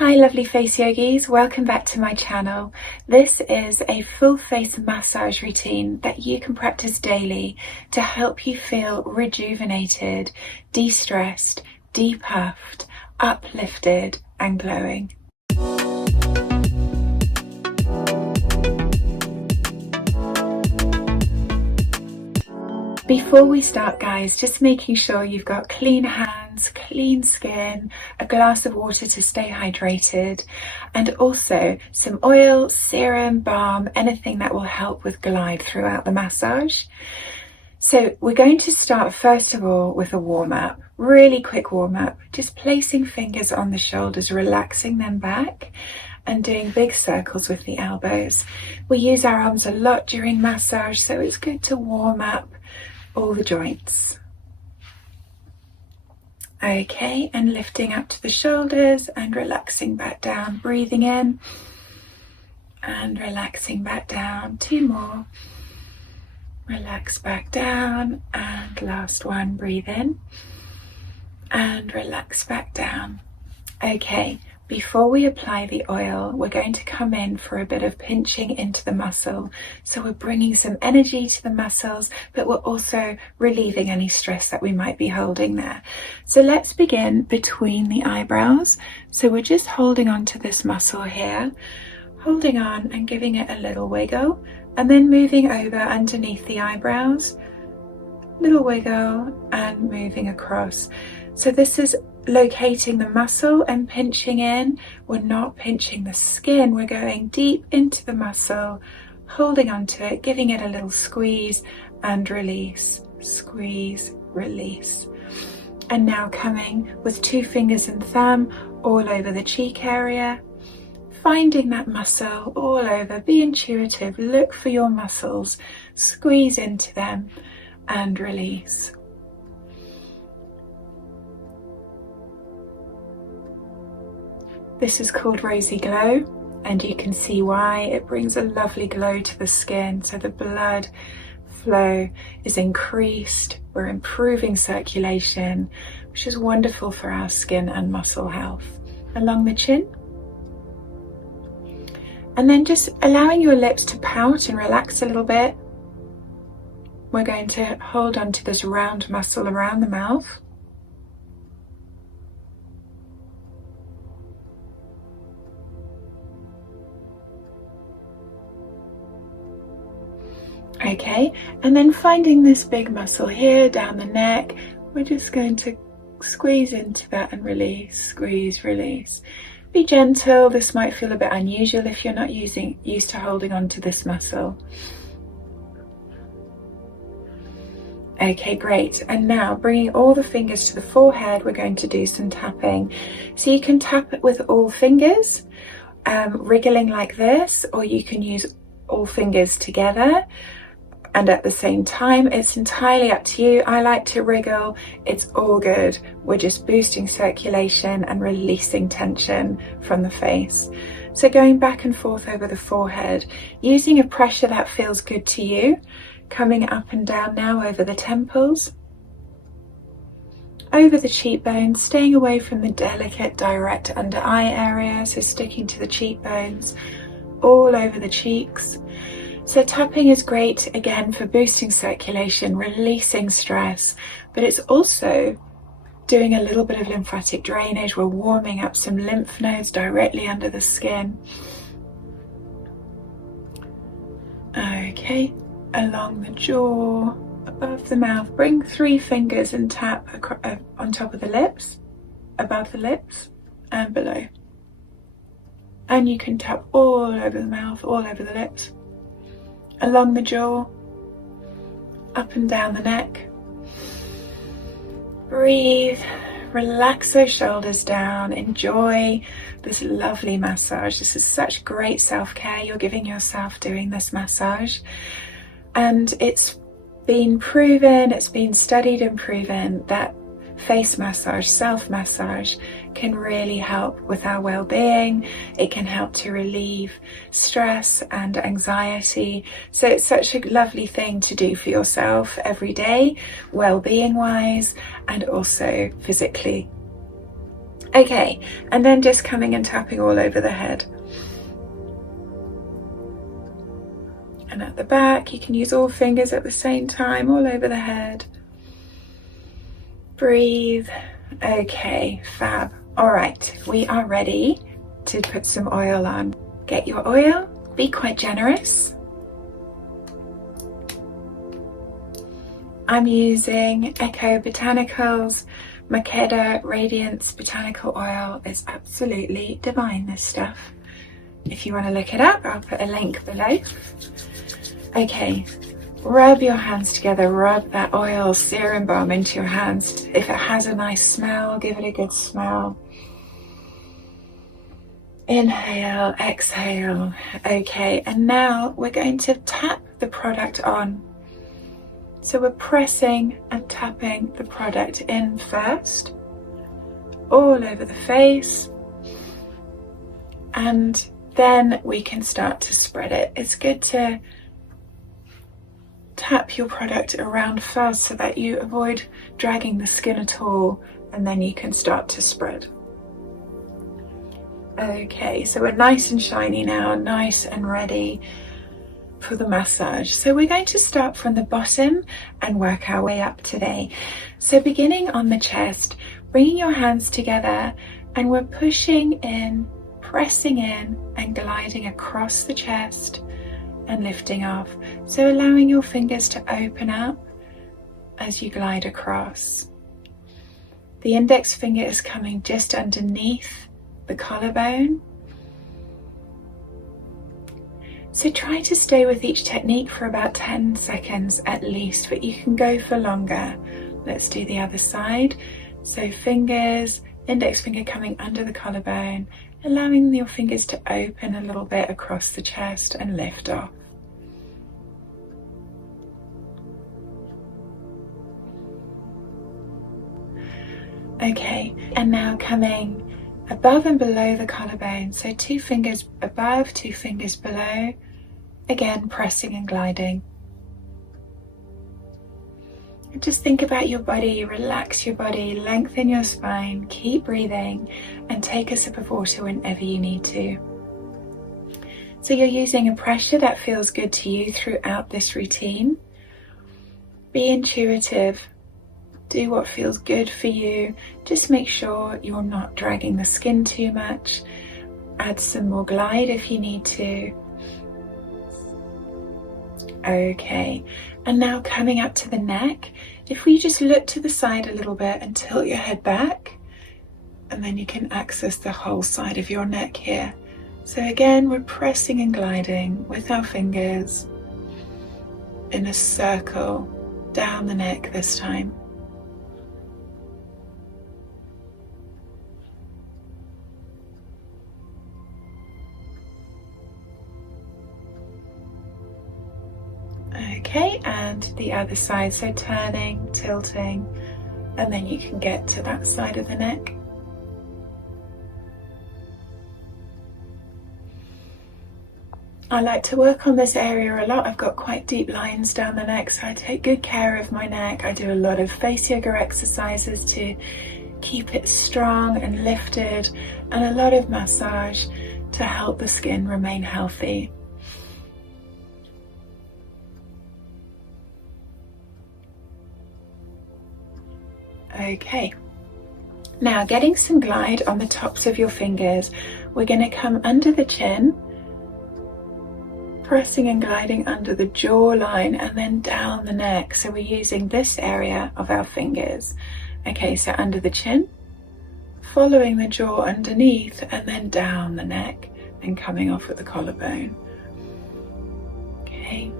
Hi lovely face yogis, welcome back to my channel. This is a full face massage routine that you can practice daily to help you feel rejuvenated, de-stressed, depuffed, uplifted and glowing. Before we start guys, just making sure you've got clean hands, clean skin, a glass of water to stay hydrated, and also some oil, serum, balm, anything that will help with glide throughout the massage. So we're going to start first of all with a warm-up, really quick warm-up, just placing fingers on the shoulders, relaxing them back and doing big circles with the elbows. We use our arms a lot during massage, so it's good to warm up all the joints. Okay, and lifting up to the shoulders and relaxing back down, breathing in and relaxing back down. Two more. Relax back down, and last one, breathe in and relax back down. Okay, before we apply the oil, we're going to come in for a bit of pinching into the muscle. So we're bringing some energy to the muscles, but we're also relieving any stress that we might be holding there. So let's begin between the eyebrows. So we're just holding on to this muscle here, holding on and giving it a little wiggle, and then moving over underneath the eyebrows, little wiggle and moving across. So this is locating the muscle and pinching in. We're not pinching the skin, we're going deep into the muscle, holding onto it, giving it a little squeeze and release, squeeze, release. And now coming with two fingers and thumb all over the cheek area, finding that muscle all over. Be intuitive, look for your muscles, squeeze into them and release. This is called Rosy Glow, and you can see why. It brings a lovely glow to the skin, so the blood flow is increased. We're improving circulation, which is wonderful for our skin and muscle health. Along the chin, and then just allowing your lips to pout and relax a little bit. We're going to hold on to this round muscle around the mouth. Okay, and then finding this big muscle here down the neck, we're just going to squeeze into that and release, squeeze, release. Be gentle. This might feel a bit unusual if you're not used to holding on to this muscle. Okay, great. And now bringing all the fingers to the forehead, we're going to do some tapping. So you can tap it with all fingers, wriggling like this, or you can use all fingers together and at the same time. It's entirely up to you. I like to wriggle. It's all good. We're just boosting circulation and releasing tension from the face. So going back and forth over the forehead, using a pressure that feels good to you, coming up and down now over the temples, over the cheekbones, staying away from the delicate direct under eye area, so sticking to the cheekbones, all over the cheeks. So tapping is great again for boosting circulation, releasing stress, but it's also doing a little bit of lymphatic drainage. We're warming up some lymph nodes directly under the skin. Okay, along the jaw, above the mouth, bring 3 fingers and tap on top of the lips, above the lips and below. And you can tap all over the mouth, all over the lips, along the jaw, up and down the neck. Breathe, relax those shoulders down, enjoy this lovely massage. This is such great self-care you're giving yourself doing this massage. And it's been proven, it's been studied and proven that face massage, self-massage can really help with our well-being. It can help to relieve stress and anxiety. So it's such a lovely thing to do for yourself every day, well-being wise and also physically. Okay, and then just coming and tapping all over the head. And at the back, you can use all fingers at the same time, all over the head. Breathe. Okay, fab. All right, we are ready to put some oil on. Get your oil, be quite generous. I'm using Eco Botanicals Makeda Radiance Botanical Oil. It's absolutely divine, this stuff. If you want to look it up, I'll put a link below. Okay, rub your hands together, rub that oil serum balm into your hands. If it has a nice smell, give it a good smell. Inhale, exhale. Okay, and now we're going to tap the product on. So we're pressing and tapping the product in first, all over the face, and then we can start to spread it. It's good to tap your product around first so that you avoid dragging the skin at all, and then you can start to spread. Okay, so we're nice and shiny now, nice and ready for the massage. So we're going to start from the bottom and work our way up today. So beginning on the chest, bringing your hands together, and we're pushing in, pressing in and gliding across the chest and lifting off. So allowing your fingers to open up as you glide across. The index finger is coming just underneath the collarbone. So try to stay with each technique for about 10 seconds at least, but you can go for longer. Let's do the other side. So fingers, index finger coming under the collarbone, allowing your fingers to open a little bit across the chest and lift off. Okay, and now coming above and below the collarbone. So 2 fingers above, 2 fingers below. Again, pressing and gliding. And just think about your body, relax your body, lengthen your spine, keep breathing, and take a sip of water whenever you need to. So you're using a pressure that feels good to you throughout this routine. Be intuitive. Do what feels good for you. Just make sure you're not dragging the skin too much. Add some more glide if you need to. Okay, and now coming up to the neck. If we just look to the side a little bit and tilt your head back, and then you can access the whole side of your neck here. So again, we're pressing and gliding with our fingers in a circle down the neck this time. Okay, and the other side, so turning, tilting, and then you can get to that side of the neck. I like to work on this area a lot. I've got quite deep lines down the neck, so I take good care of my neck. I do a lot of face yoga exercises to keep it strong and lifted, and a lot of massage to help the skin remain healthy. Okay, now getting some glide on the tops of your fingers, we're going to come under the chin, pressing and gliding under the jawline and then down the neck. So we're using this area of our fingers. Okay, so under the chin, following the jaw underneath, and then down the neck and coming off at the collarbone. Okay,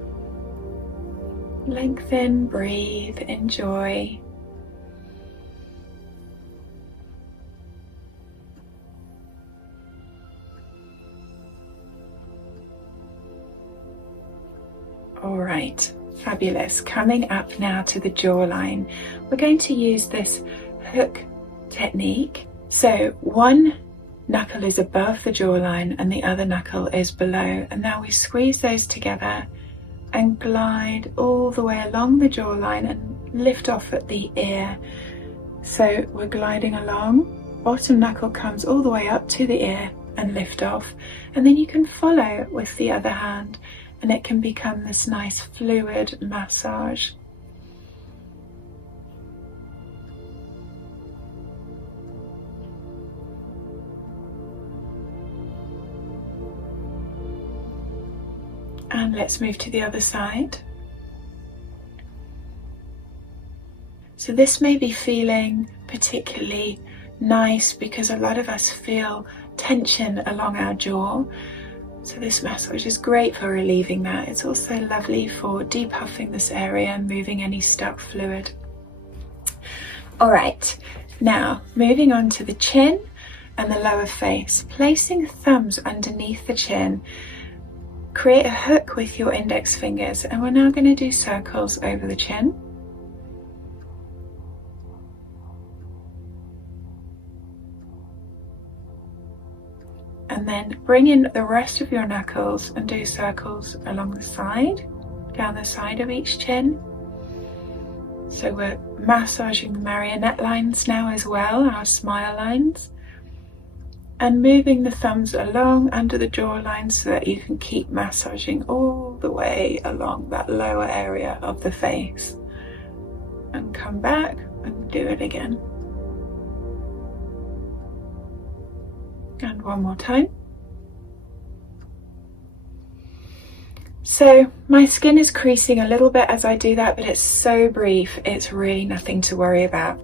lengthen, breathe, enjoy. All right, fabulous. Coming up now to the jawline, we're going to use this hook technique. So one knuckle is above the jawline and the other knuckle is below. And now we squeeze those together and glide all the way along the jawline and lift off at the ear. So we're gliding along bottom knuckle comes all the way up to the ear and lift off, and then you can follow with the other hand and it can become this nice fluid massage. And let's move to the other side. So this may be feeling particularly nice because a lot of us feel tension along our jaw. So this massage is great for relieving that. It's also lovely for depuffing this area and moving any stuck fluid. All right, now moving on to the chin and the lower face, placing thumbs underneath the chin. Create a hook with your index fingers, and we're now going to do circles over the chin. And then bring in the rest of your knuckles and do circles along the side, down the side of each chin. So we're massaging the marionette lines now as well, our smile lines. And moving the thumbs along under the jawline so that you can keep massaging all the way along that lower area of the face. And come back and do it again. And one more time. So my skin is creasing a little bit as I do that, but it's so brief, it's really nothing to worry about.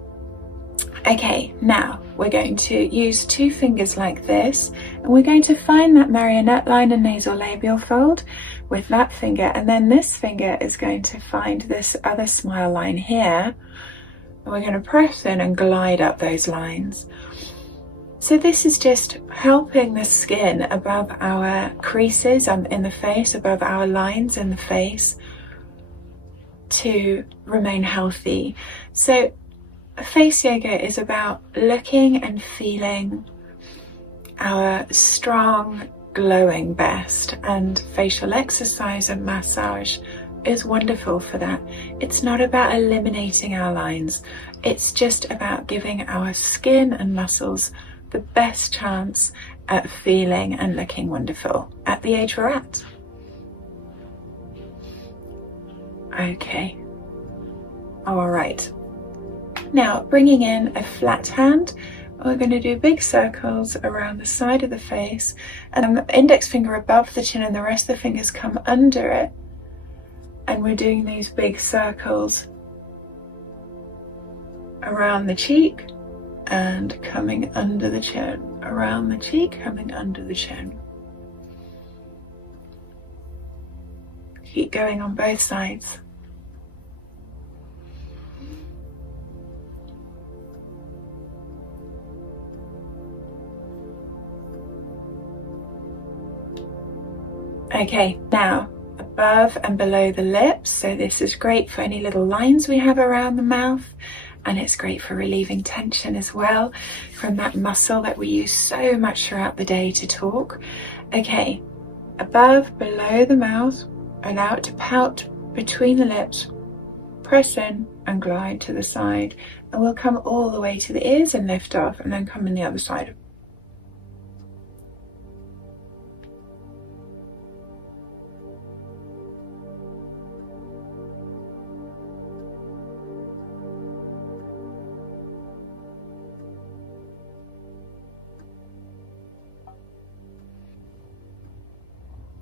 Okay, now we're going to use two fingers like this, and we're going to find that marionette line and nasolabial fold with that finger, and then this finger is going to find this other smile line here, and we're going to press in and glide up those lines. So this is just helping the skin above our creases in the face, above our lines in the face, to remain healthy. So face yoga is about looking and feeling our strong, glowing best, and facial exercise and massage is wonderful for that. It's not about eliminating our lines, it's just about giving our skin and muscles the best chance at feeling and looking wonderful at the age we're at. Okay, all right. Now bringing in a flat hand, we're going to do big circles around the side of the face, and the index finger above the chin and the rest of the fingers come under it, and we're doing these big circles around the cheek and coming under the chin, around the cheek, coming under the chin. Keep going on both sides. Okay, now above and below the lips, so this is great for any little lines we have around the mouth, and it's great for relieving tension as well from that muscle that we use so much throughout the day to talk. Okay, above, below the mouth, allow it to pout between the lips, press in and glide to the side, and we'll come all the way to the ears and lift off, and then come in the other side.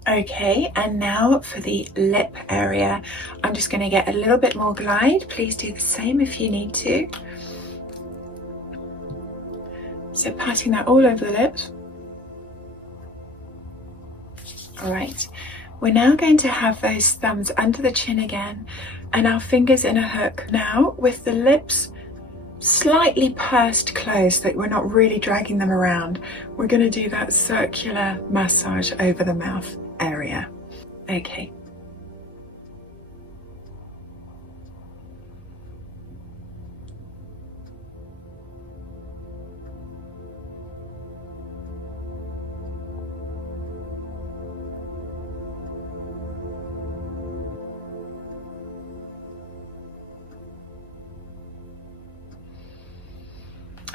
Okay, and now for the lip area, I'm just going to get a little bit more glide. Please do the same if you need to. So patting that all over the lips. All right, we're now going to have those thumbs under the chin again and our fingers in a hook. Now with the lips slightly pursed closed, that we're not really dragging them around, we're going to do that circular massage over the mouth area. Okay.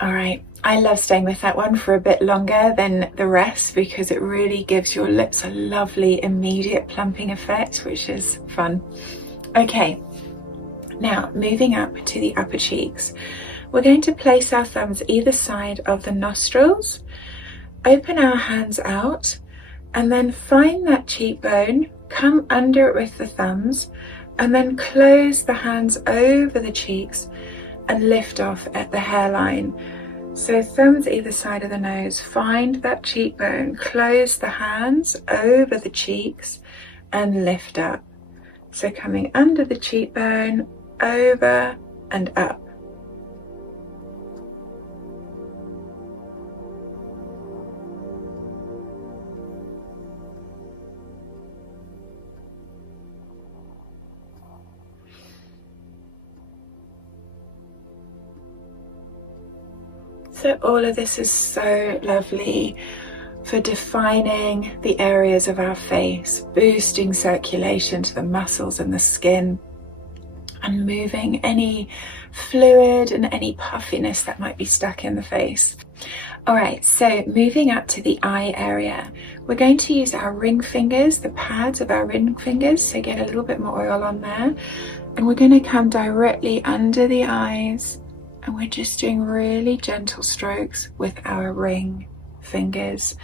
All right, I love staying with that one for a bit longer than the rest because it really gives your lips a lovely immediate plumping effect, which is fun. Okay, now moving up to the upper cheeks. We're going to place our thumbs either side of the nostrils, open our hands out, and then find that cheekbone, come under it with the thumbs, and then close the hands over the cheeks and lift off at the hairline. So thumbs either side of the nose, find that cheekbone, close the hands over the cheeks and lift up. So coming under the cheekbone, over and up. So all of this is so lovely for defining the areas of our face, boosting circulation to the muscles and the skin, and moving any fluid and any puffiness that might be stuck in the face. All right, so moving up to the eye area, we're going to use our ring fingers, the pads of our ring fingers, so get a little bit more oil on there, and we're going to come directly under the eyes, and we're just doing really gentle strokes with our ring fingers.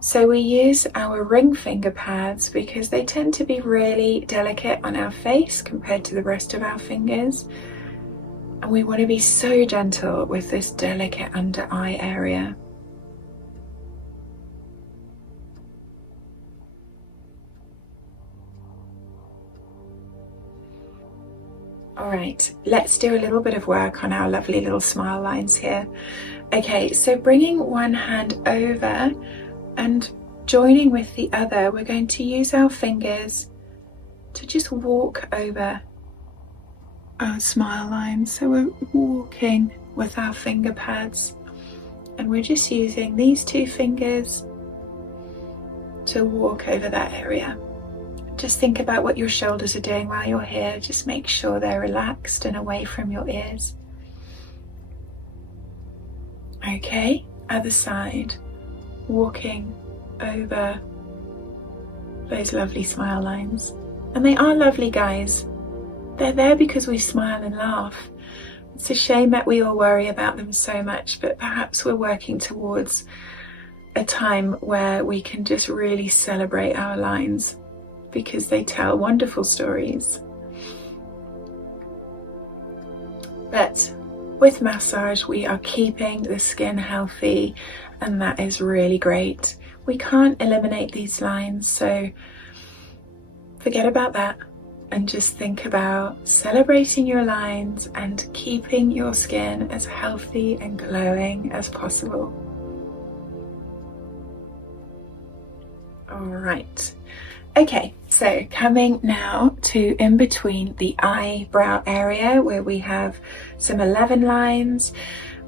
So we use our ring finger pads because they tend to be really delicate on our face compared to the rest of our fingers. And we want to be so gentle with this delicate under eye area. All right, let's do a little bit of work on our lovely little smile lines here. Okay, so bringing one hand over and joining with the other, we're going to use our fingers to just walk over our smile lines. So we're walking with our finger pads, and we're just using these two fingers to walk over that area. Just think about what your shoulders are doing while you're here. Just make sure they're relaxed and away from your ears. Okay, other side, walking over those lovely smile lines. And they are lovely, guys. They're there because we smile and laugh. It's a shame that we all worry about them so much, but perhaps we're working towards a time where we can just really celebrate our lines because they tell wonderful stories. But with massage, we are keeping the skin healthy, and that is really great. We can't eliminate these lines, so forget about that and just think about celebrating your lines and keeping your skin as healthy and glowing as possible. All right. Okay, so coming now to in between the eyebrow area where we have some 11 lines.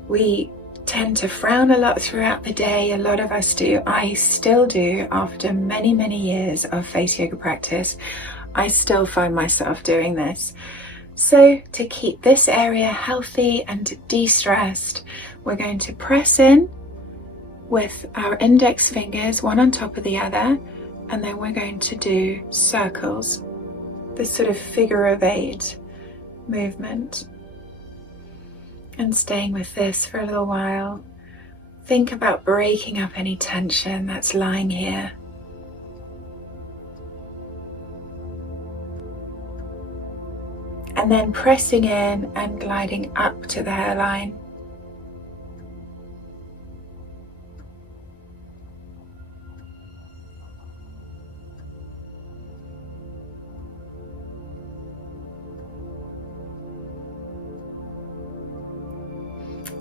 We tend to frown a lot throughout the day. A lot of us do. I still do after many, many years of face yoga practice. I still find myself doing this. So to keep this area healthy and de-stressed, we're going to press in with our index fingers, one on top of the other, and then we're going to do circles, this sort of figure of 8 movement. And staying with this for a little while, think about breaking up any tension that's lying here. And then pressing in and gliding up to the hairline.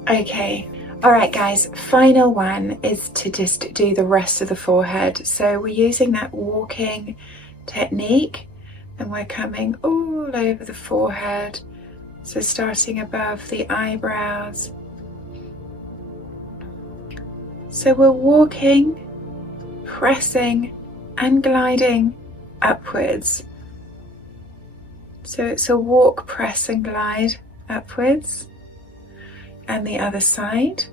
Okay, all right guys, final one is to just do the rest of the forehead. So we're using that walking technique and we're coming all over the forehead. So starting above the eyebrows. So we're walking, pressing and gliding upwards. So it's a walk, press and glide upwards. And the other side.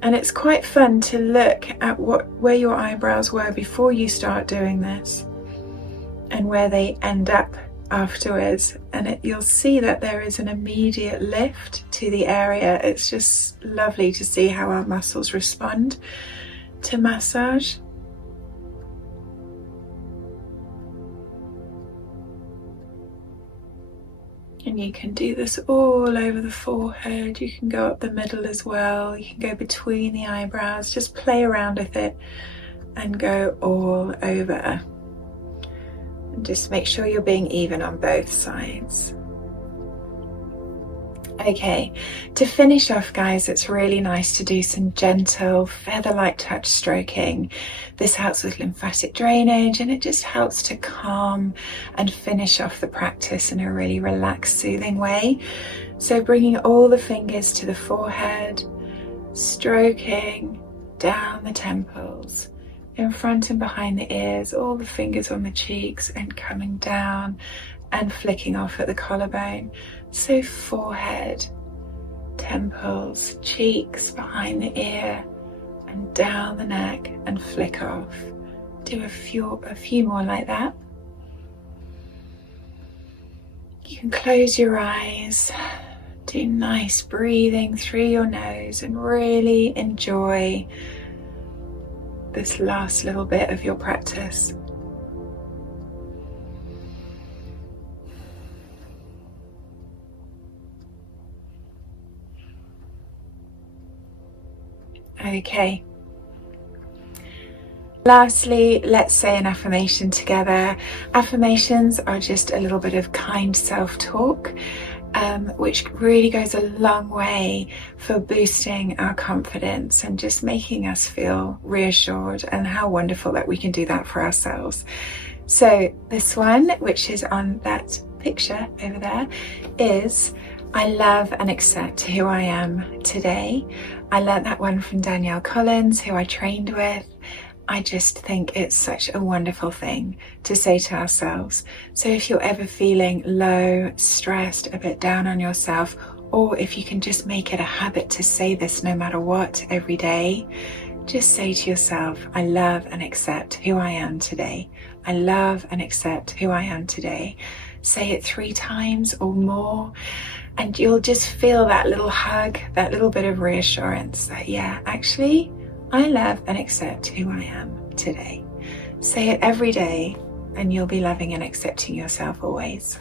And it's quite fun to look at where your eyebrows were before you start doing this and where they end up afterwards, and you'll see that there is an immediate lift to the area. It's just lovely to see how our muscles respond to massage. And you can do this all over the forehead. You can go up the middle as well. You can go between the eyebrows. Just play around with it and go all over. And just make sure you're being even on both sides. Okay, to finish off, guys, it's really nice to do some gentle feather-like touch stroking. This helps with lymphatic drainage, and it just helps to calm and finish off the practice in a really relaxed, soothing way. So bringing all the fingers to the forehead, stroking down the temples, in front and behind the ears, all the fingers on the cheeks, and coming down and flicking off at the collarbone. So forehead, temples, cheeks, behind the ear, and down the neck, and flick off. Do a few more like that. You can close your eyes, do nice breathing through your nose, and really enjoy this last little bit of your practice. Okay. Lastly, let's say an affirmation together. Affirmations are just a little bit of kind self-talk, which really goes a long way for boosting our confidence and just making us feel reassured, and how wonderful that we can do that for ourselves. So this one, which is on that picture over there, is I love and accept who I am today. I learnt that one from Danielle Collins, who I trained with. I just think it's such a wonderful thing to say to ourselves. So if you're ever feeling low, stressed, a bit down on yourself, or if you can just make it a habit to say this no matter what every day, just say to yourself, I love and accept who I am today. I love and accept who I am today. Say it 3 times or more, and you'll just feel that little hug, that little bit of reassurance that, yeah, actually, I love and accept who I am today. Say it every day, and you'll be loving and accepting yourself always.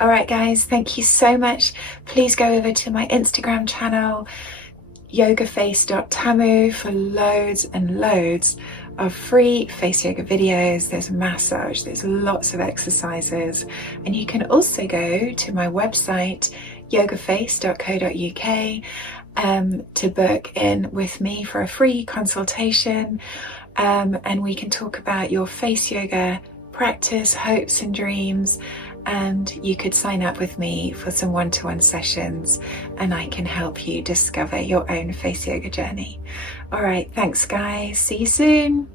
All right, guys, thank you so much. Please go over to my Instagram channel, yogaface.tamu, for loads and loads of free face yoga videos. There's massage, there's lots of exercises, and you can also go to my website, yogaface.co.uk, to book in with me for a free consultation, and we can talk about your face yoga practice, hopes and dreams, and you could sign up with me for some one-to-one sessions, and I can help you discover your own face yoga journey. All right, thanks guys, see you soon.